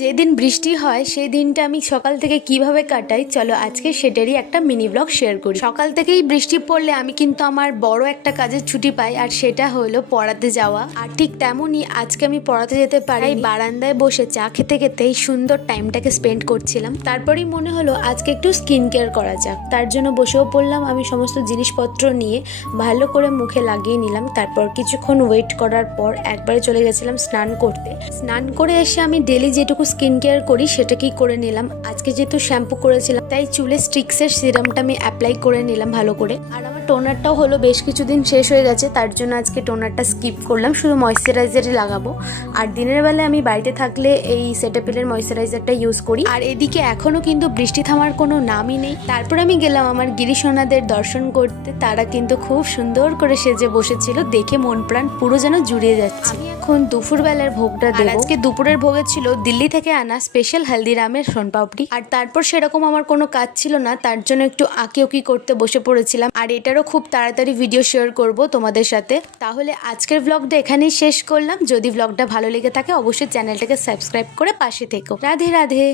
যেদিন বৃষ্টি হয় সেই দিনটা আমি সকাল থেকে কিভাবে কাটাই চলো আজকে সেটারই একটা মিনি ব্লগ শেয়ার করি। সকাল থেকেই বৃষ্টি পড়লে আমি কিন্তু আমার বড় একটা কাজের ছুটি পাই, আর সেটা হলো পড়াতে যাওয়া। আর ঠিক তেমনই আজকে আমি পড়াতে যেতে পারি, বারান্দায় বসে চা খেতে খেতে এই সুন্দর টাইমটাকে স্পেন্ড করছিলাম। তারপরেই মনে হলো আজকে একটু স্কিন কেয়ার করা যাক, তার জন্য বসেও পড়লাম। আমি সমস্ত জিনিসপত্র নিয়ে ভালো করে মুখে লাগিয়ে নিলাম। তারপর কিছুক্ষণ ওয়েট করার পর একবারে চলে গেছিলাম স্নান করতে। স্নান করে এসে আমি ডেলি যেটুকু স্কিন কেয়ার করি সেটাকেই করে নিলাম। আজকে যেহেতু শ্যাম্পু করেছিলাম তাই চুলে স্ট্রিক্সের সিরামটা আমি অ্যাপ্লাই করে নিলাম ভালো করে। আর আমার টোনারটাও হলো বেশ কিছুদিন শেষ হয়ে গেছে, তার জন্য আজকে টোনারটা স্কিপ করলাম, শুধু ময়শ্চারাইজারই লাগাবো। আর দিনের বেলায় আমি বাড়িতে থাকলে এই সেটাপিলের ময়শ্চারাইজারটা ইউজ করি। আর এদিকে এখনো কিন্তু বৃষ্টি থামার কোনো নামই নেই। তারপর আমি গেলাম আমার গিরিশোনাদের দর্শন করতে। তারা কিন্তু খুব সুন্দর করে সেজে বসেছিল, দেখে মন প্রাণ পুরো যেন জুড়িয়ে যাচ্ছে। আমি এখন দুপুরবেলার ভোগটা দেব। আজকে দুপুরের ভোগে ছিল দিল্লি থেকে আনা স্পেশাল হলদিরামের সোনপাপড়ি। আর তারপর সেরকম আমার কোনো কাজ ছিল না, তার জন্য একটু আঁকিউকি করতে বসে পড়েছিলাম। আর এটারও খুব তাড়াতাড়ি ভিডিও শেয়ার করব তোমাদের সাথে। তাহলে আজকের ব্লগটা এখানেই শেষ করলাম। যদি ব্লগটা ভালো লেগে থাকে অবশ্যই চ্যানেলটাকে সাবস্ক্রাইব করে পাশে থেকো। রাধে রাধে।